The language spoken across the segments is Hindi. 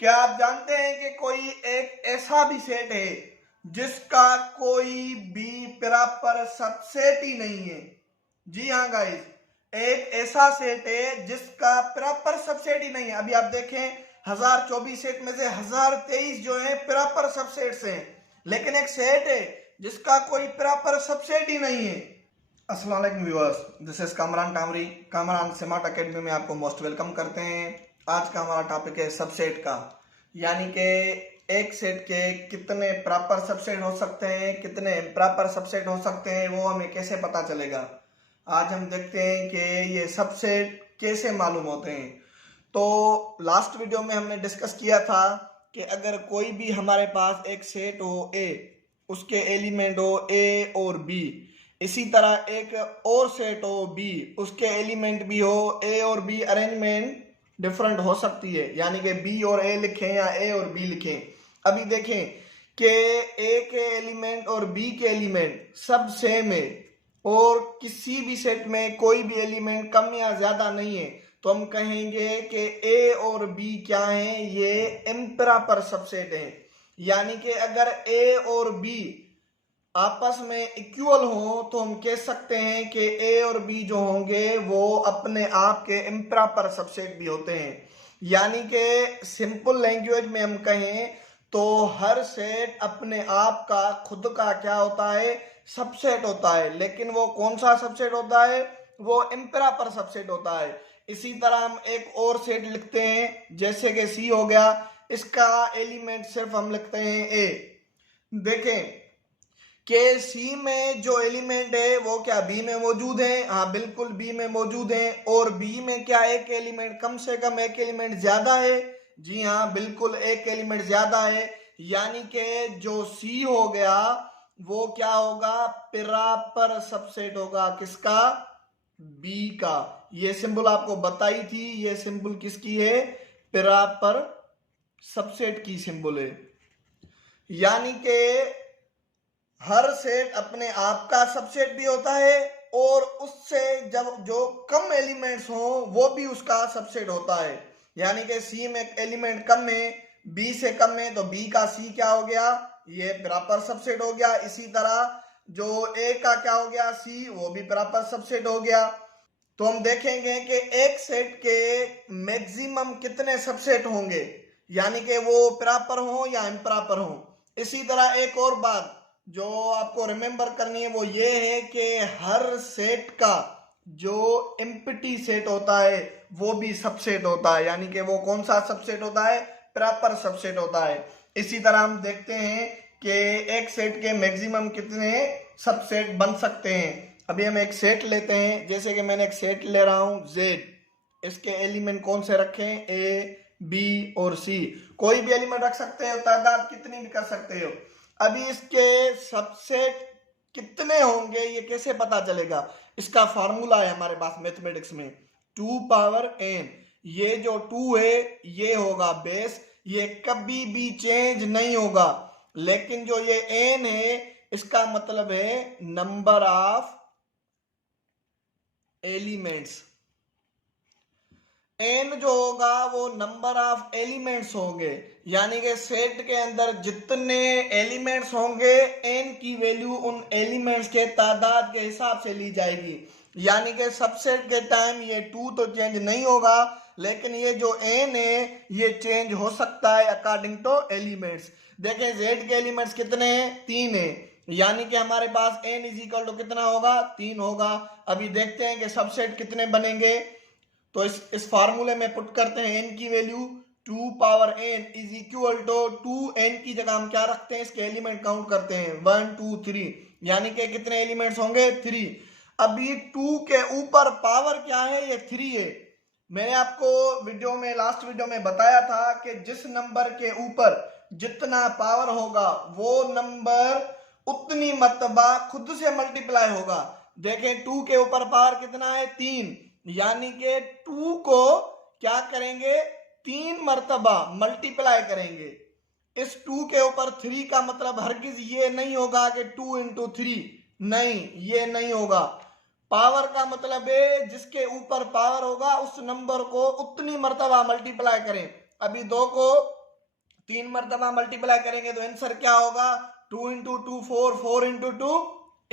क्या आप जानते हैं कि कोई एक ऐसा भी सेट है जिसका कोई भी प्रॉपर सबसेट ही नहीं है? जी हाँ गाइस, एक ऐसा सेट है जिसका प्रॉपर सबसेट ही नहीं है। अभी आप देखें, 1024 सेट में से 1023 जो है प्रॉपर सबसेट्स हैं, लेकिन एक सेट है जिसका कोई प्रॉपर सबसेट ही नहीं है। अस्सलाम वालेकुम viewers, this is Kamran Tamri. Kamran Smart Academy में आपको मोस्ट वेलकम करते हैं। आज का हमारा टॉपिक है सबसेट का, यानी कि एक सेट के कितने प्रॉपर सबसेट हो सकते हैं, कितने इम्प्रॉपर सबसेट हो सकते हैं, वो हमें कैसे पता चलेगा। आज हम देखते हैं कि ये सबसेट कैसे मालूम होते हैं। तो लास्ट वीडियो में हमने डिस्कस किया था कि अगर कोई भी हमारे पास एक सेट हो ए, उसके एलिमेंट हो ए और बी, इसी तरह एक और सेट हो बी, उसके एलिमेंट भी हो ए और बी, अरेंजमेंट डिफरेंट हो सकती है, यानी कि बी और ए लिखें या ए और बी लिखें। अभी देखें कि ए के एलिमेंट और बी के एलिमेंट सब सेम है और किसी भी सेट में कोई भी एलिमेंट कम या ज्यादा नहीं है, तो हम कहेंगे कि ए और बी क्या है, ये इम्प्रॉपर सबसेट है। यानी कि अगर ए और बी आपस में इक्वल हो तो हम कह सकते हैं कि ए और बी जो होंगे वो अपने आप के इम्प्रॉपर सबसेट भी होते हैं। यानी कि सिंपल लैंग्वेज में हम कहें तो हर सेट अपने आप का खुद का क्या होता है, सबसेट होता है। लेकिन वो कौन सा सबसेट होता है, वो इम्प्रॉपर सबसेट होता है। इसी तरह हम एक और सेट लिखते हैं, जैसे कि सी हो गया, इसका एलिमेंट सिर्फ हम लिखते हैं ए। देखें के सी में जो एलिमेंट है वो क्या बी में मौजूद है? हाँ बिल्कुल बी में मौजूद है। और बी में क्या एक एलिमेंट कम से कम एक एलिमेंट ज्यादा है? जी हाँ बिल्कुल एक एलिमेंट ज्यादा है। यानी कि जो सी हो गया वो क्या होगा, प्रॉपर सबसेट होगा। किसका? बी का। ये सिंबल आपको बताई थी, ये सिंबल किसकी है? प्रॉपर सबसेट की सिंबल है। यानी कि हर सेट अपने आप का सबसेट भी होता है और उससे जब जो कम एलिमेंट्स हो वो भी उसका सबसेट होता है। यानी कि सी में एलिमेंट कम है, बी से कम है, तो बी का सी क्या हो गया, ये प्रॉपर सबसेट हो गया। इसी तरह जो ए का क्या हो गया, सी, वो भी प्रॉपर सबसेट हो गया। तो हम देखेंगे कि एक सेट के मैक्सिमम कितने सबसेट होंगे, यानी कि वो प्रॉपर हो या इम्प्रॉपर हो। इसी तरह एक और बात जो आपको रिमेंबर करनी है वो ये है कि हर सेट का जो एम्प्टी सेट होता है वो भी सबसेट होता है। यानी कि वो कौन सा सबसेट होता है, प्रॉपर सबसेट होता है। इसी तरह हम देखते हैं कि एक सेट के मैक्सिमम कितने सबसेट बन सकते हैं। अभी हम एक सेट लेते हैं, जैसे कि मैंने एक सेट ले रहा हूं जेड, इसके एलिमेंट कौन से रखें, ए, बी और सी। कोई भी एलिमेंट रख सकते हो, तादाद कितनी भी कर सकते हो। अभी इसके सबसेट कितने होंगे ये कैसे पता चलेगा? इसका फार्मूला है हमारे पास मैथमेटिक्स में, 2 पावर n। ये जो 2 है ये होगा बेस, ये कभी भी चेंज नहीं होगा। लेकिन जो ये n है इसका मतलब है नंबर ऑफ एलिमेंट्स। एन जो होगा वो नंबर ऑफ एलिमेंट्स होंगे, यानी कि सेट के अंदर जितने एलिमेंट्स होंगे एन की वैल्यू उन एलिमेंट्स के तादाद के हिसाब से ली जाएगी। यानी कि सबसेट के टाइम ये 2 तो चेंज नहीं होगा, लेकिन ये जो एन है ये चेंज हो सकता है अकॉर्डिंग टू एलिमेंट्स। देखें जेड के एलिमेंट्स कितने हैं, 3 है, यानी कि हमारे पास n इज इक्वल टू कितना होगा, 3 होगा। अभी देखते हैं कि सबसेट कितने बनेंगे। तो इस फार्मूले में पुट करते हैं n की value, 2 power n is equal to 2n की जगह हम क्या रखते हैं, इसके एलिमेंट काउंट करते हैं, 1 2 3, यानी कि कितने एलिमेंट्स होंगे, 3। अभी 2 के ऊपर पावर क्या है, ये 3 है। मैंने आपको वीडियो में, लास्ट वीडियो में बताया था कि जिस नंबर के ऊपर जितना पावर होगा वो नंबर उतनी मर्तबा खुद से मल्टीप्लाई होगा। देखें 2 के ऊपर पावर कितना है, 3, यानी कि 2 को क्या करेंगे, 3 मर्तबा मल्टीप्लाई करेंगे। इस 2 के ऊपर 3 का मतलब हरगिज ये नहीं होगा कि 2 इंटू 3, नहीं, ये नहीं होगा। पावर का मतलब है जिसके ऊपर पावर होगा उस नंबर को उतनी मर्तबा मल्टीप्लाई करें। अभी 2 को 3 मरतबा मल्टीप्लाई करेंगे तो आंसर क्या होगा, 2 इंटू 2 4, 4 इंटू 2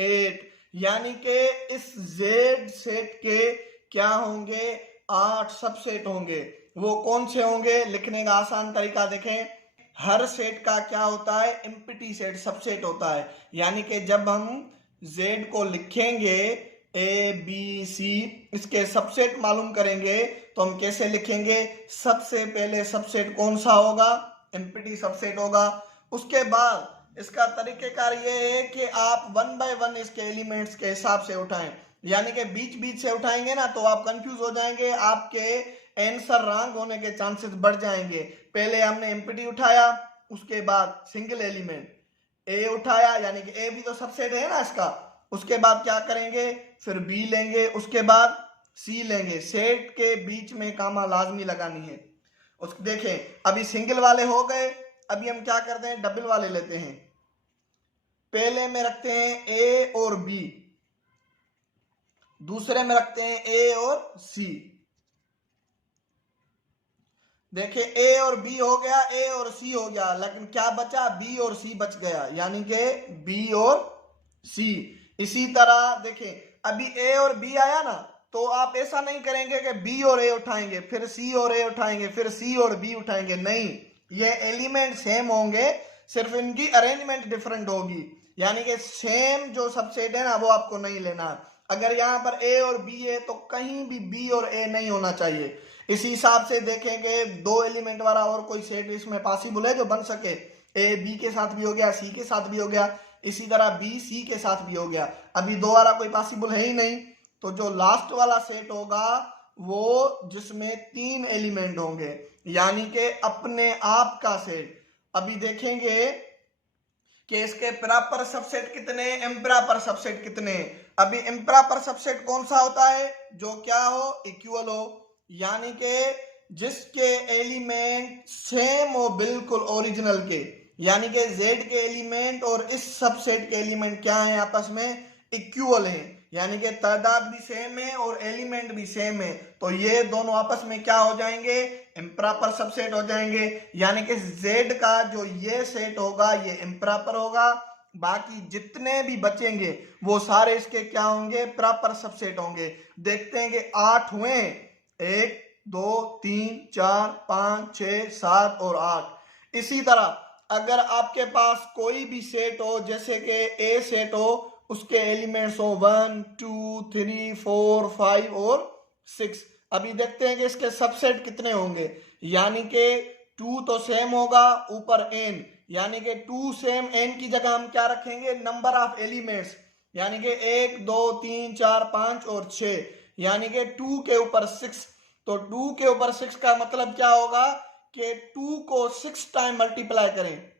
8। यानी कि इस जेड सेट के क्या होंगे, 8 सबसेट होंगे। वो कौन से होंगे, लिखने का आसान तरीका देखें। हर सेट का क्या होता है, एम्प्टी सेट सबसेट होता है। यानी कि जब हम जेड को लिखेंगे ए बी सी, इसके सबसेट मालूम करेंगे तो हम कैसे लिखेंगे, सबसे पहले सबसेट कौन सा होगा, एम्प्टी सबसेट होगा। उसके बाद इसका तरीकेकार ये है कि आप 1 बाय 1 इसके एलिमेंट्स के हिसाब से उठाएं। यानी कि बीच बीच से उठाएंगे ना तो आप कंफ्यूज हो जाएंगे, आपके आंसर रॉन्ग होने के चांसेस बढ़ जाएंगे। पहले हमने एम्प्टी उठाया, उसके बाद सिंगल एलिमेंट ए उठाया, यानी कि ए भी तो सबसेट है ना इसका। उसके बाद क्या करेंगे, फिर बी लेंगे, उसके बाद सी लेंगे। सेट के बीच में कामा लाजमी लगानी है। उस देखें अभी सिंगल वाले हो गए, अभी हम क्या करते हैं, डबल वाले लेते हैं। पहले में रखते हैं ए और बी, दूसरे में रखते हैं ए और सी। देखिए ए और बी हो गया, ए और सी हो गया, लेकिन क्या बचा, बी और सी बच गया, यानी कि बी और सी। इसी तरह देखें अभी ए और बी आया ना, तो आप ऐसा नहीं करेंगे कि बी और ए उठाएंगे फिर सी और ए उठाएंगे फिर सी और बी उठाएंगे, नहीं, ये एलिमेंट सेम होंगे, सिर्फ इनकी अरेंजमेंट डिफरेंट होगी। यानी कि सेम जो सबसेट है ना वो आपको नहीं लेना। अगर यहाँ पर ए और बी है तो कहीं भी बी और ए नहीं होना चाहिए। इसी हिसाब से देखेंगे 2 एलिमेंट वाला और कोई सेट इसमें पॉसिबल है जो बन सके, ए बी के साथ भी हो गया, सी के साथ भी हो गया, इसी तरह बी सी के साथ भी हो गया। अभी 2 वाला कोई पॉसिबल है ही नहीं, तो जो लास्ट वाला सेट होगा वो जिसमें 3 एलिमेंट होंगे, यानी कि अपने आप का सेट। अभी देखेंगे कि इसके प्रॉपर सबसेट कितने, इम्प्रॉपर सबसेट कितने। अभी इम्प्रॉपर सबसेट कौन सा होता है, जो क्या हो, इक्वल हो, यानी कि जिसके एलिमेंट सेम हो बिल्कुल ओरिजिनल के। यानी कि जेड के एलिमेंट और इस सबसेट के एलिमेंट क्या है, आपस में इक्वल है, यानी कि तादाद भी सेम है और एलिमेंट भी सेम है, तो ये दोनों आपस में क्या हो जाएंगे, इम्प्रॉपर सबसेट हो जाएंगे। यानी कि जेड का जो ये सेट होगा ये इम्प्रॉपर होगा, बाकी जितने भी बचेंगे वो सारे इसके क्या होंगे, प्रॉपर सबसेट होंगे। देखते हैं कि 8 हुए, 1 2 3 4 5 6 7 और 8। इसी तरह अगर आपके पास कोई भी सेट हो, जैसे कि ए सेट हो, उसके एलिमेंट्स हो 1 2 3 4 5 और 6। अभी देखते हैं कि इसके सबसेट कितने होंगे। यानी कि 2 तो सेम होगा, ऊपर n, यानी कि 2 सेम n की जगह हम क्या रखेंगे, नंबर ऑफ एलिमेंट्स, यानी कि 1 2 3 4 5 और 6, यानी कि 2 के ऊपर 6। तो 2 के ऊपर 6 का मतलब क्या होगा कि 2 को 6 टाइम मल्टीप्लाई करें,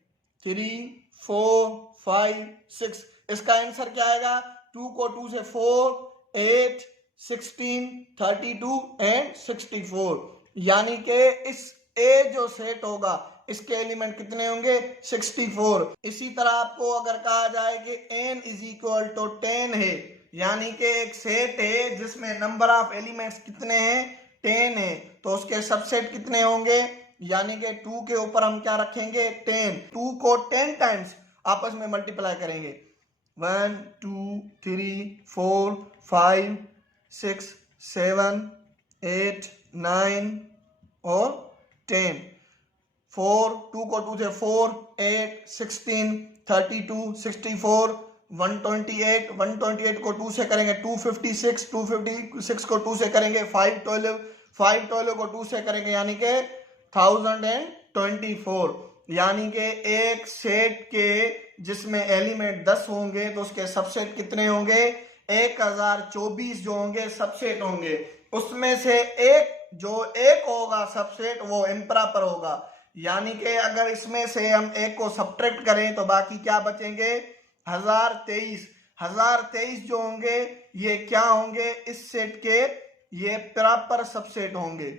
3 4 5 6, इसका आंसर क्या आएगा, 2 को 2 से 4 8 16 32 एंड 64। यानी कि इस ए जो सेट होगा इसके एलिमेंट कितने होंगे, 64। इसी तरह आपको अगर कहा जाए कि n इज इक्वल टू 10 है, यानी कि एक सेट है जिसमें नंबर ऑफ एलिमेंट्स कितने हैं, 10 है, तो उसके सबसेट कितने होंगे, यानी कि 2 के ऊपर हम क्या रखेंगे, 10। 2 को 10 टाइम्स आपस में मल्टीप्लाई करेंगे, 1 2 3 4 5 6 7 8 9 और 10। 4 2 को 2 से 4 8 16 32 64 128 128 को 2 से करेंगे 256 256 को 2 से करेंगे 512 512 को 2 से करेंगे, यानी कि 1024। यानी कि एक सेट के जिसमें एलिमेंट 10 होंगे तो उसके सबसेट कितने होंगे, 1024 जो होंगे सबसेट होंगे। उसमें से एक जो एक होगा सबसेट वो इम्प्रॉपर होगा, यानी कि अगर इसमें से हम एक को सब्ट्रैक्ट करें तो बाकी क्या बचेंगे, 1023 जो होंगे ये क्या होंगे, इस सेट के ये प्रॉपर सबसेट होंगे।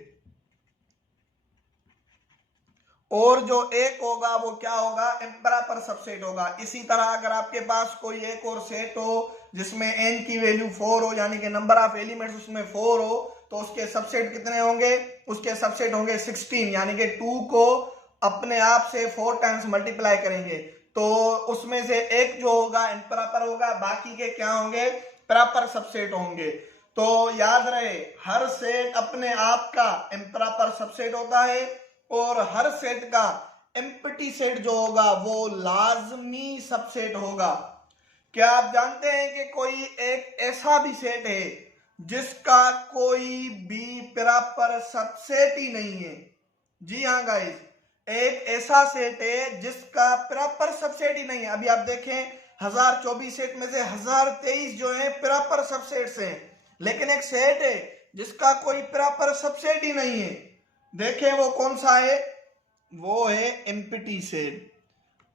और जो एक होगा वो क्या होगा, इम्प्रॉपर सबसेट होगा। इसी तरह अगर आपके पास कोई एक और सेट हो जिसमें n की वैल्यू 4 हो, यानी कि नंबर ऑफ एलिमेंट्स उसमें 4 हो, तो उसके सबसेट कितने होंगे, उसके सबसेट होंगे 16, यानी कि 2 को अपने आप से 4 टाइम्स मल्टीप्लाई करेंगे तो उसमें से एक जो होगा इम्प्रॉपर होगा, बाकी के क्या होंगे, प्रॉपर सबसेट होंगे। तो याद रहे हर सेट अपने आप का इम्प्रॉपर सबसेट होता है और हर सेट का एम्प्टी सेट जो होगा वो लाजमी सबसेट होगा। क्या आप जानते हैं कि कोई एक ऐसा भी सेट है जिसका कोई भी प्रॉपर सबसेट ही नहीं है? जी हाँ गाइस, एक ऐसा सेट है जिसका प्रॉपर सबसेट ही नहीं है। अभी आप देखें 1024 सेट में से 1023 जो है प्रॉपर सबसेट्स हैं, लेकिन एक सेट है जिसका कोई प्रॉपर सबसेट ही नहीं है। देखें वो कौन सा है, वो है एम्प्टी सेट।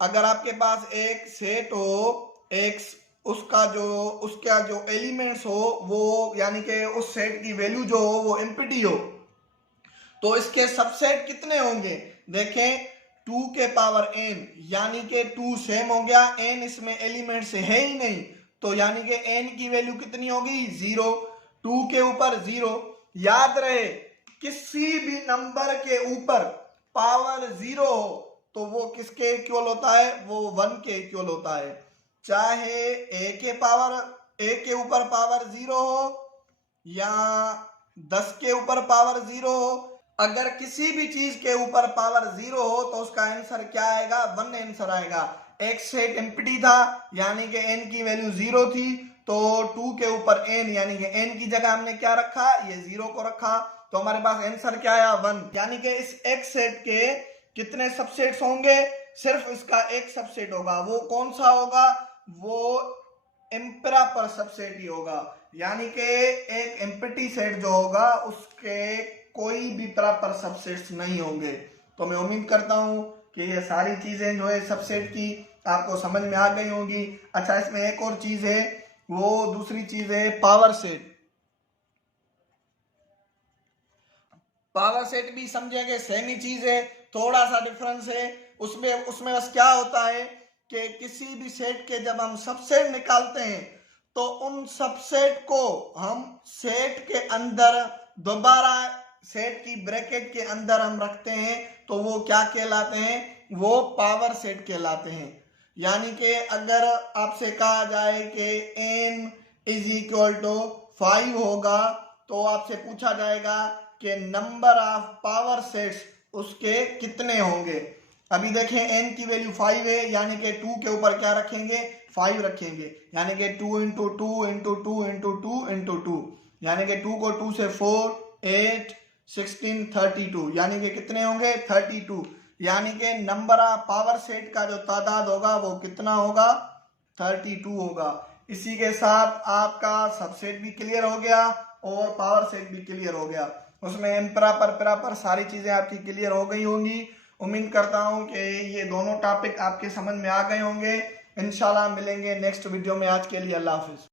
अगर आपके पास एक सेट हो, एक उसका जो एलिमेंट्स हो वो यानी कि उस सेट की वैल्यू जो हो वो एम्प्टी हो, तो इसके सबसेट कितने होंगे? देखें 2 के पावर n यानी कि 2 सेम हो गया, n इसमें एलिमेंट से है ही नहीं, तो यानी कि n की वैल्यू कितनी होगी, 0। 2 के ऊपर 0। याद रहे किसी भी नंबर के ऊपर पावर 0 हो तो वो किसके इक्वल होता है, वो 1 के इक्वल होता है। चाहे a के ऊपर पावर 0 हो या 10 के ऊपर पावर 0 हो, अगर किसी भी चीज के ऊपर पावर 0 हो तो उसका आंसर क्या आएगा, 1 आंसर आएगा। एक सेट एम्प्टी था यानी कि n की वैल्यू 0 थी, तो 2 के ऊपर n यानी कि n की जगह हमने क्या रखा, ये 0 को रखा, तो हमारे पास आंसर क्या आया, 1। यानी कि इस एक सेट के कितने सबसेट्स होंगे, सिर्फ इसका एक सबसेट होगा। वो कौन सा होगा, वो इम्प्रॉपर सबसेट ही होगा। यानी कि एक एम्प्टी सेट जो होगा उसके कोई भी प्रॉपर सबसेट्स नहीं होंगे। तो मैं उम्मीद करता हूं कि ये सारी चीजें जो है सबसेट की आपको समझ में आ गई होंगी। अच्छा, इसमें एक और चीज है, वो दूसरी चीज है पावर सेट। पावर सेट भी समझेंगे सेम ही चीज है, थोड़ा सा डिफरेंस है। उसमें बस क्या होता है कि किसी भी सेट के जब हम सबसेट निकालते हैं तो उन सबसेट को हम सेट के अंदर दोबारा सेट की ब्रैकेट के अंदर हम रखते हैं, तो वो क्या कहलाते हैं, वो पावर सेट कहलाते हैं। यानी कि अगर आपसे कहा जाए कि n इज इक्वल टू 5 होगा तो आपसे पूछा जाएगा कि नंबर ऑफ पावर सेट्स उसके कितने होंगे। अभी देखें n की वैल्यू 5 है यानी कि 2 के ऊपर क्या रखेंगे, 5 रखेंगे, यानी कि 2 इंटू 2 इंटू 2 इंटू 2 इंटू 2, यानी कि 2 को 2 से 4 8 16 32, यानी कि कितने होंगे, 32। यानी कि नंबर ऑफ पावर सेट का जो तादाद होगा वो कितना होगा, 32 होगा। इसी के साथ आपका सबसेट भी क्लियर हो गया और पावर सेट भी क्लियर हो गया। उसमें इम्प्रॉपर सारी चीजें आपकी क्लियर हो गई होंगी। उम्मीद करता हूं कि ये दोनों टॉपिक आपके समझ में आ गए होंगे। इंशाल्लाह मिलेंगे नेक्स्ट वीडियो में। आज के लिए अल्लाह हाफिज।